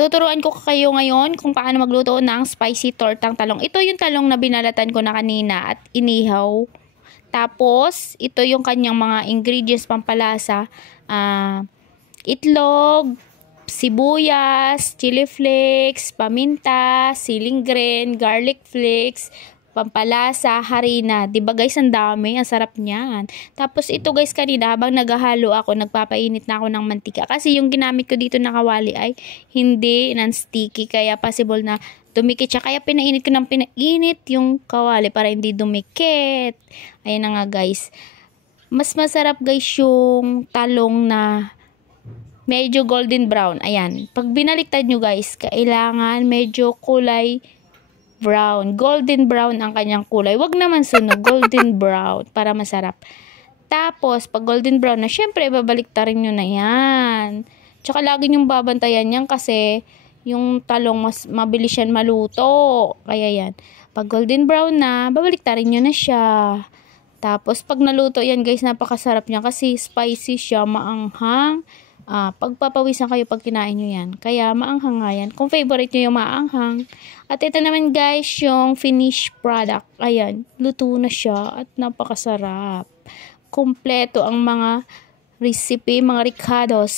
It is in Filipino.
Tuturuan ko kayo ngayon kung paano magluto ng spicy tortang talong. Ito yung talong na binalatan ko na kanina at inihaw. Tapos, ito yung kanyang mga ingredients pampalasa. Itlog, sibuyas, chili flakes, paminta, siling green, garlic flakes, pampalasa, harina. Diba guys, ang dami. Ang sarap niyan. Tapos ito guys, kanina habang naghahalo ako, nagpapainit na ako ng mantika. Kasi yung ginamit ko dito na kawali ay hindi non-sticky. Kaya possible na dumikit siya. Kaya pinainit ko ng pinainit yung kawali para hindi dumikit. Ayan na nga guys. Mas masarap guys yung talong na medyo golden brown. Ayan. Pag binaliktad nyo guys, kailangan medyo kulay brown. Golden brown ang kanyang kulay. Wag naman sunog. Golden brown para masarap. Tapos, pag golden brown na, syempre, babaliktarin nyo na yan. Tsaka lagi nyong babantayan yan kasi yung talong mas mabilis yan maluto. Kaya yan. Pag golden brown na, babaliktarin nyo na siya. Tapos, pag naluto yan guys, napakasarap niya kasi spicy siya, maanghang. Pagpapawisan kayo pag kinain nyo yan. Kaya maanghang nga yan. Kung favorite nyo yung maanghang. At ito naman guys, yung finished product. Ayan, luto na siya at napakasarap. Kompleto ang mga recipe, mga ricados.